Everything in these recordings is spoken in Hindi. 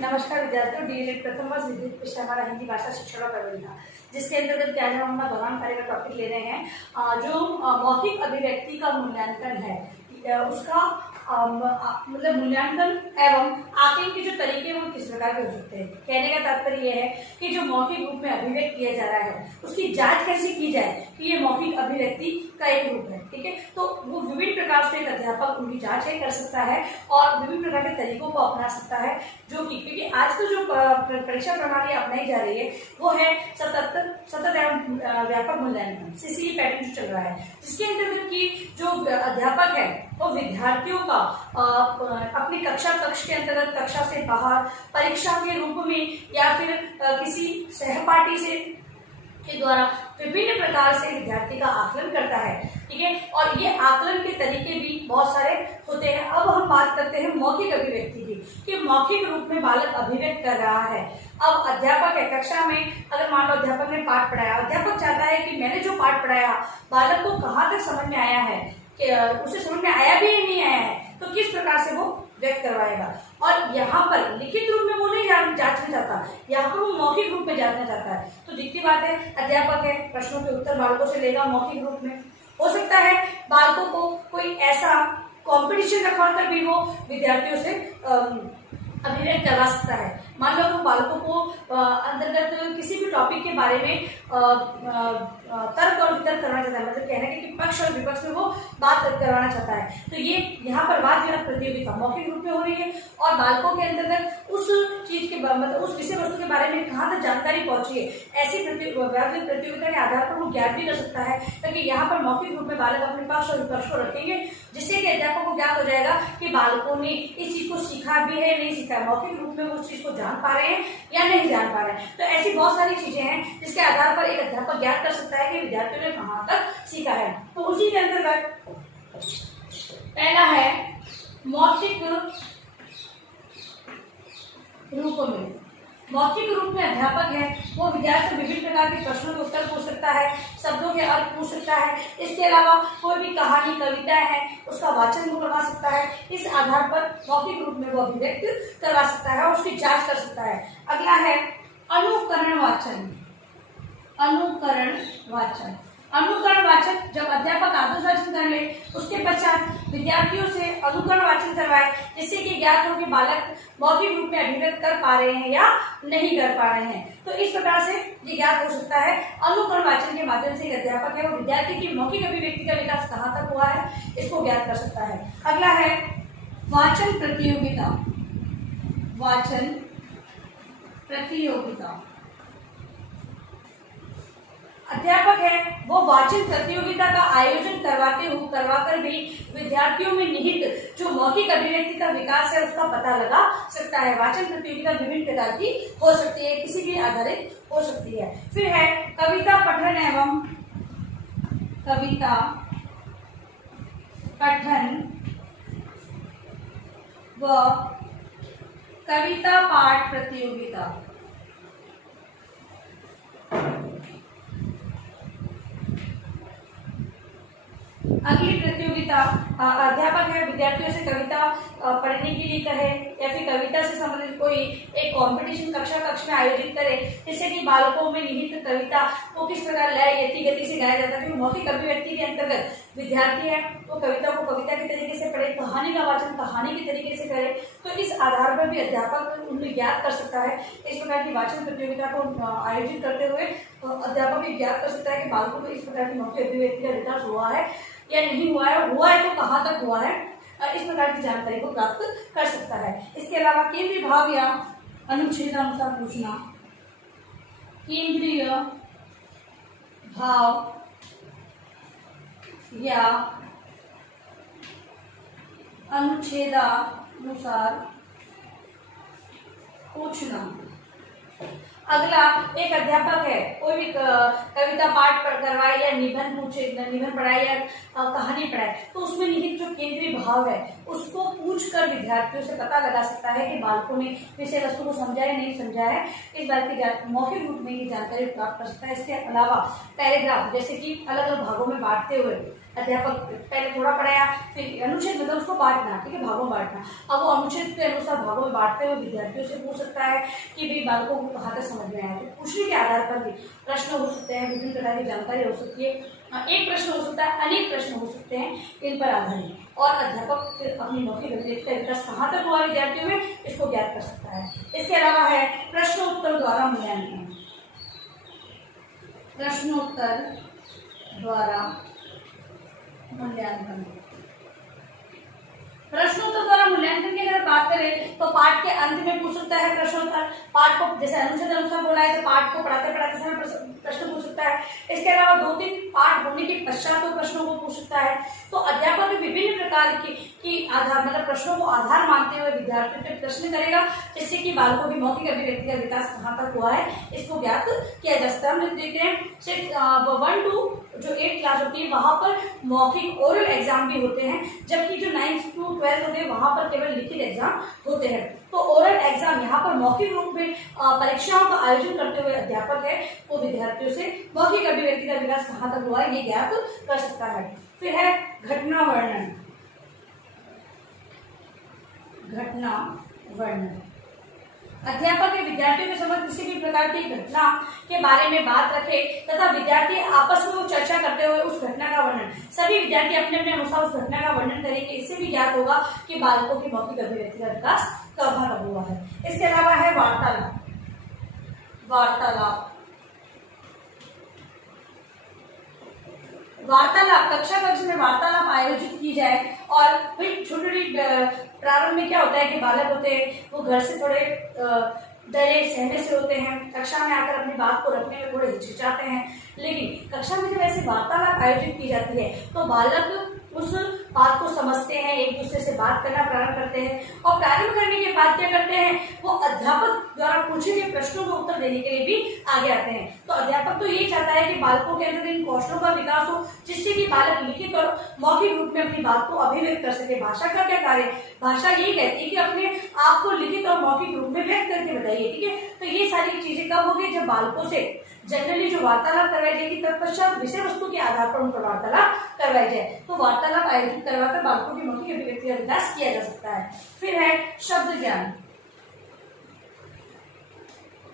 नमस्कार विद्यार्थियों, डीएलएड प्रथम वर्ष विषय हमारा हिंदी भाषा शिक्षण और प्रबंधन था, जिसके अंतर्गत आज हम अपना भगवान कार्य का टॉपिक ले रहे हैं। जो मौखिक अभिव्यक्ति का मूल्यांकन है, उसका मतलब मूल्यांकन एवं आकलन के जो तरीके हैं वो किस प्रकार के हो सकते हैं। कहने का तात्पर्य यह है कि जो मौखिक रूप में अभिव्यक्त किया जा रहा है उसकी जांच कैसे की जाए कि ये मौखिक अभिव्यक्ति का एक रूप है। ठीक है, तो वो विभिन्न प्रकार से एक अध्यापक उनकी जांच कर सकता है और विभिन्न प्रकार के तरीकों को अपना सकता है, जो कि क्योंकि आज तो जो परीक्षा प्रणाली अपनाई जा रही है वो है सतत एवं व्यापक मूल्यांकन सीसीई पैटर्न जो चल रहा है, जिसके अंतर्गत की जो अध्यापक है वो विद्यार्थियों का अपनी कक्ष के अंतर्गत कक्षा से बाहर परीक्षा के रूप में या फिर किसी सहपाठी से के द्वारा विभिन्न प्रकार से विद्यार्थी का आकलन करता है। ठीक है, और ये आकलन के तरीके भी बहुत सारे होते हैं। अब हम बात करते हैं मौखिक अभिव्यक्ति की, कि मौखिक रूप में बालक अभिव्यक्त कर रहा है। अब अध्यापक है कक्षा में, अगर मान लो अध्यापक ने पाठ पढ़ाया, अध्यापक चाहता है कि मैंने जो पाठ पढ़ाया बालक को कहाँ तक समझ में आया है, कि उसे समझ में आया भी नहीं आया है, तो किस प्रकार से वो व्यक्त करवाएगा। और यहाँ पर लिखित रूप में वो नहीं जांचना चाहता, यहाँ पर वो मौखिक रूप में जांचना चाहता है। तो दिखती बात है, अध्यापक है प्रश्नों के उत्तर बालकों से लेगा मौखिक रूप में। हो सकता है बालकों को कोई ऐसा कंपटीशन रखवा कर भी वो विद्यार्थियों से अभिव्यक्त करवा सकता है। मान लो तो बालकों को अंतर्गत किसी भी टॉपिक के बारे में तर्क और वितर्क करवाना चाहता है, मतलब कहने कि पक्ष और विपक्ष में वो बात करवाना चाहता है। तो ये यहाँ पर वाद विवाद प्रतियोगिता मौखिक रूप में हो रही है और बालकों के अंतर्गत उस चीज के मतलब उस विषय वस्तु के बारे में कहाँ तक जानकारी पहुंची है, ऐसी प्रतियोगिता के आधार पर वो ज्ञात भी कर सकता है। क्योंकि यहाँ पर मौखिक रूप में बालक अपने पक्ष और विपक्ष को रखेंगे, जिससे कि अध्यापक को ज्ञात हो जाएगा कि बालकों ने इस चीज को सीखा भी है नहीं सीखा, मौखिक रूप में वो उस चीज को जान पा रहे हैं या नहीं जान पा रहे हैं। तो ऐसी बहुत सारी चीजें हैं जिसके आधार पर एक अध्यापक ज्ञात कर सकता है कि विद्यार्थियों ने कहाँ तक सीखा है। तो उसी के अंतर्गत पहला है मौखिक रूप में। मौखिक रूप में अध्यापक है वो विद्यार्थी से विभिन्न प्रकार के प्रश्नों के उत्तर पूछ सकता है, शब्दों के अर्थ पूछ सकता है। इसके अलावा कोई भी कहानी कविता है उसका वाचन वो करवा सकता है। इस आधार पर मौखिक रूप में वो अभिव्यक्त करवा सकता है और उसकी जांच कर सकता है। अगला है अनुकरण वाचन। अनुकरण वाचन जब अध्यापक आदर्श वाचन कर ले उसके पश्चात विद्यार्थियों से अनुकरण वाचन करवाए, जिससे कि ज्ञात हो कि बालक मौखिक रूप में अभिव्यक्त कर पा रहे हैं या नहीं कर पा रहे हैं। तो इस प्रकार से ये ज्ञात हो सकता है। अनुकरण वाचन के माध्यम से एक अध्यापक है वो विद्यार्थी की मौखिक अभिव्यक्ति का विकास कहाँ तक हुआ है इसको ज्ञात कर सकता है। अगला है वाचन प्रतियोगिता। वाचन प्रतियोगिता अध्यापक है वो वाचन प्रतियोगिता का आयोजन करवाकर भी विद्यार्थियों में निहित जो मौखिक अभिव्यक्ति का विकास है उसका पता लगा सकता है। वाचन प्रतियोगिता विभिन्न प्रकार की हो सकती है, किसी भी आधारित हो सकती है। फिर है कविता पठन एवं कविता पठन व कविता पाठ प्रतियोगिता। अगली प्रतियोगिता अध्यापक है विद्यार्थियों से कविता पढ़ने के लिए कहे या फिर कविता से संबंधित कोई एक कंपटीशन कक्ष में आयोजित करे, जिससे कि बालकों में निहित कविता को किस प्रकार लय यति गति से गाया जाता है। क्योंकि मौखिक अभिव्यक्ति के अंतर्गत विद्यार्थी है वो कविता को कविता के तरीके से पढ़े, कहानी का वाचन कहानी के तरीके से करे। तो इस आधार पर भी अध्यापक उन्हें ज्ञात कर सकता है। इस प्रकार की वाचन प्रतियोगिता को आयोजित करते हुए अध्यापक भी ज्ञात कर सकता है कि बालकों को इस प्रकार की मौखिक अभिव्यक्ति का विकास हुआ है या नहीं हुआ है तो कहाँ तक हुआ है, इस प्रकार की जानकारी को प्राप्त कर सकता है। इसके अलावा केंद्रीय भाव या अनुच्छेदानुसार पूछना। केंद्रीय भाव या अनुच्छेदानुसार पूछना। अगला, एक अध्यापक है, कोई भी कविता पाठ करवाए या निबंध पूछे, निबंध पढ़ाए या कहानी पढ़ाए, तो उसमें निहित जो केंद्रीय भाव है उसको पूछकर विद्यार्थियों से पता लगा सकता है कि बालकों ने विषय वस्तु को समझा या नहीं समझा है। इस बात की मौखिक रूप में ये जानकारी प्राप्त कर सकता है। इसके अलावा पैराग्राफ, जैसे कि अलग अलग भागों में बांटते हुए अध्यापक पहले थोड़ा पढ़ाया, फिर अनुच्छेद मतलब उसको बांटना, ठीक है, भागों में बांटना। अब वो अनुच्छेद के अनुसार भागों में बांटते हुए विद्यार्थियों से पूछ सकता है कि भाई बालकों को कहाँ तक समझ में आया। तो पूछने के आधार पर भी प्रश्न हो सकते हैं, विभिन्न प्रकार की जानकारी हो सकती है। एक प्रश्न हो सकता है, अनेक प्रश्न हो सकते हैं, इन पर आधारित। और अध्यापक फिर अपनी मौखिक अभिव्यक्ति का विकास कहाँ तक हुआ विद्यार्थियों में, इसको ज्ञात कर सकता है। इसके अलावा है प्रश्नोत्तर द्वारा मूल्यांकन। प्रश्नोत्तर द्वारा मूल्यांकन, प्रश्नोत्तर द्वारा मूल्यांकन की अगर बात करें तो पाठ के अंत में पूछ सकता है प्रश्नोत्तर। पाठ को जैसे अनुच्छेद अनुसार बोला है तो पाठ को पढ़ाते पढ़ाते समय प्रश्न पूछ सकता है। इसके अलावा 2-3 पाठ होने के पश्चात तो प्रश्नों को पूछ सकता है। तो अध्यापक विभिन्न प्रकार की आधार मतलब प्रश्नों को आधार मानते हुए विद्यार्थियों से प्रश्न करेगा, जिससे कि बालकों की मौखिक अभिव्यक्ति का विकास कहाँ तक हुआ है इसको ज्ञात किया जा सकता है। हम देखते हैं 1 to जो 8 क्लास होती है वहां पर मौखिक ओरल एग्जाम भी होते हैं, जबकि जो 9th to 12th होते हैं वहां पर केवल लिखित एग्जाम होते हैं। तो ओरल एग्जाम यहाँ पर मौखिक रूप में परीक्षाओं का आयोजन करते हुए अध्यापक है वो विद्यार्थियों से मौखिक अभिव्यक्ति का विकास कहाँ तक हुआ है ये ज्ञात कर सकता है। फिर है घटना वर्णन। घटना वर्णन, अध्यापक के विद्यार्थियों के समक्ष किसी भी प्रकार की घटना के बारे में बात रखे तथा विद्यार्थी आपस में वो चर्चा करते हुए उस घटना का वर्णन, सभी विद्यार्थी अपने अपने अनुसार उस घटना का वर्णन करेंगे। इससे भी ज्ञात होगा कि बालकों की मौखिक अभिव्यक्ति का विकास कब हुआ है। इसके अलावा है वार्तालाप। वार्तालाप, वार्तालाप कक्षा कक्ष में वार्तालाप आयोजित की जाए। और फिर छोटी प्रारंभ में क्या होता है कि बालक होते हैं वो घर से थोड़े डरे सहमे से होते हैं, कक्षा में आकर अपनी बात को रखने में थोड़े हिचकिचाते हैं, लेकिन कक्षा में जब ऐसी वार्तालाप आयोजित की जाती है तो बालक उस बात को समझते हैं, एक दूसरे से बात करना प्रारंभ करते हैं। और प्रारंभ करने के बाद क्या करते हैं, वो अध्यापक द्वारा पूछे गए प्रश्नों का उत्तर देने के लिए भी आगे आते हैं। तो अध्यापक तो यही चाहता है कि बालकों के अंदर इन कौशलों का विकास हो, जिससे कि बालक लिखित और मौखिक रूप में अपनी बात को अभिव्यक्त कर सके। भाषा का क्या कार्य, भाषा यही कहती है कि अपने आप को लिखित और मौखिक रूप में व्यक्त करके बताइए, ठीक है। तो ये सारी चीजें कब होगी, जब बालकों से जनरली जो वार्तालाप करवाई जाएगी तत्पश्चात विषय वस्तु के आधार पर उनका वार्तालाप करवाई जाए। तो वार्तालाप आयोजित करवाकर बालकों की मौखिक अभिव्यक्ति का विकास किया जा सकता है। फिर है शब्द ज्ञान।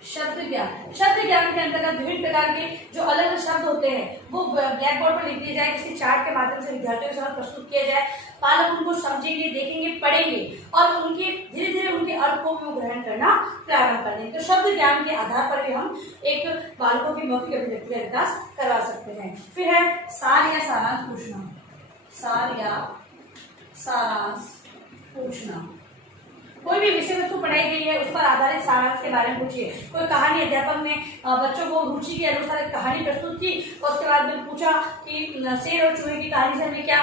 शब्द ज्ञान, शब्द ज्ञान के अंतर्गत विभिन्न प्रकार के जो अलग अलग शब्द होते हैं वो ब्लैक बोर्ड पर लिख दिए जाए, किसी चार्ट के माध्यम से विद्यार्थियों के साथ प्रस्तुत किया जाए। बालक उनको समझेंगे, देखेंगे, पढ़ेंगे और उनके धीरे धीरे उनके अर्थ को ग्रहण करना प्रारंभ कर देंगे। तो शब्द ज्ञान के आधार पर भी हम एक बालकों की मौखिक अभिव्यक्ति का विकास करवा सकते हैं। फिर है सार या सारांश पूछना। सार या सारांश पूछना, कोई भी विषय वस्तु पढ़ाई गई है उस पर आधारित सारांश के बारे में पूछिए। कोई कहानी अध्यापक ने बच्चों को रुचि के अनुसार एक कहानी प्रस्तुत की और उसके बाद में पूछा कि शेर और चूहे की कहानी से हमें क्या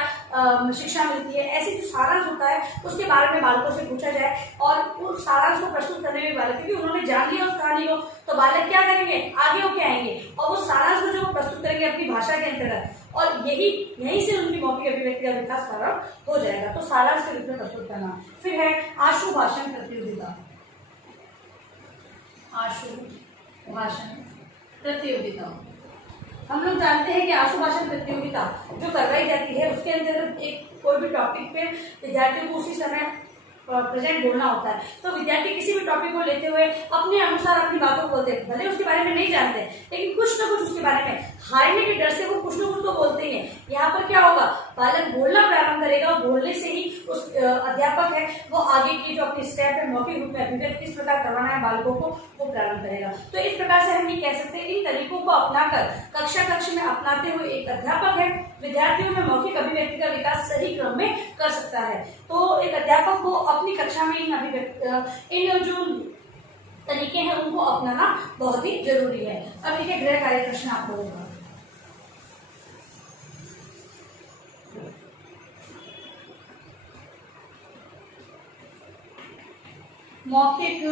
शिक्षा मिलती है, ऐसी जो सारांश होता है उसके बारे में बालकों से पूछा जाए। और उस सारांश को प्रस्तुत करने में बालक, क्योंकि उन्होंने जान लिया उस कहानी को, तो बालक क्या करेंगे, आगे होके आएंगे और वो सारांश को जो प्रस्तुत करेंगे अपनी भाषा के अंतर्गत, और यहीं से उनकी मौखिक अभिव्यक्ति का विकास प्रारंभ हो जाएगा। तो सारांश के रूप में प्रस्तुत करना। फिर है आशु भाषण प्रतियोगिता। आशु भाषण प्रतियोगिता, हम लोग जानते हैं कि आशु भाषण प्रतियोगिता जो करवाई जाती है उसके अंदर एक कोई भी टॉपिक पे विद्यार्थियों को उसी समय प्रेजेंट बोलना होता है। तो विद्यार्थी किसी भी टॉपिक को लेते हुए अपने अनुसार अपनी बातों को बोलते हैं, भले उसके बारे में नहीं जानते लेकिन कुछ ना कुछ उसके बारे में, हारने के डर से वो कुछ ना कुछ तो बोलते ही हैं। यहाँ पर क्या होगा, बालक बोलना प्रारंभ करेगा और बोलने से ही उस अध्यापक है वो आगे की जो अपनी स्टेप है मौखिक रूप में अभिव्यक्ति किस प्रकार करवाना है बालकों को वो प्रारंभ करेगा। तो इस प्रकार से हम ये कह सकते हैं इन तरीकों को अपनाकर कक्षा कक्ष में अपनाते हुए एक अध्यापक है विद्यार्थियों में मौखिक अभिव्यक्ति का विकास सही क्रम में कर सकता है। तो एक अध्यापक को अपनी कक्षा में इन जो तरीके हैं उनको अपनाना बहुत ही जरूरी है। अब देखिए गृह कार्य प्रश्न आप लोगों का। मौखिक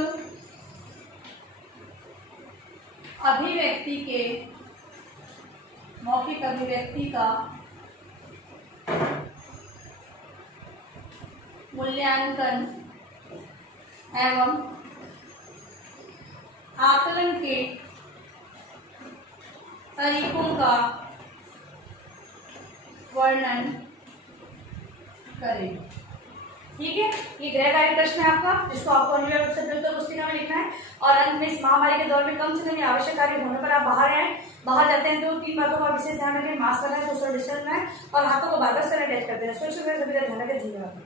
अभिव्यक्ति के मौखिक अभिव्यक्ति का मूल्यांकन एवं आकलन के तरीकों का वर्णन करें। ठीक है, ये गृहकार्य प्रश्न है आपका, जिसको आपको अनिवार्य रूप से उत्तर पुस्तिका में लिखना है। और अंत में इस महामारी के दौर में कम से कम आवश्यक कार्य होने पर आप बाहर आए, बाहर जाते हैं तो 3 बातों का विशेष ध्यान रखें। मास्क लगाएं, सोशल डिस्टेंस बनाएं और हाथों को बार बार सैनिटाइज करते हैं। स्वच्छ रखें, सभी का ध्यान रखें। धन्यवाद।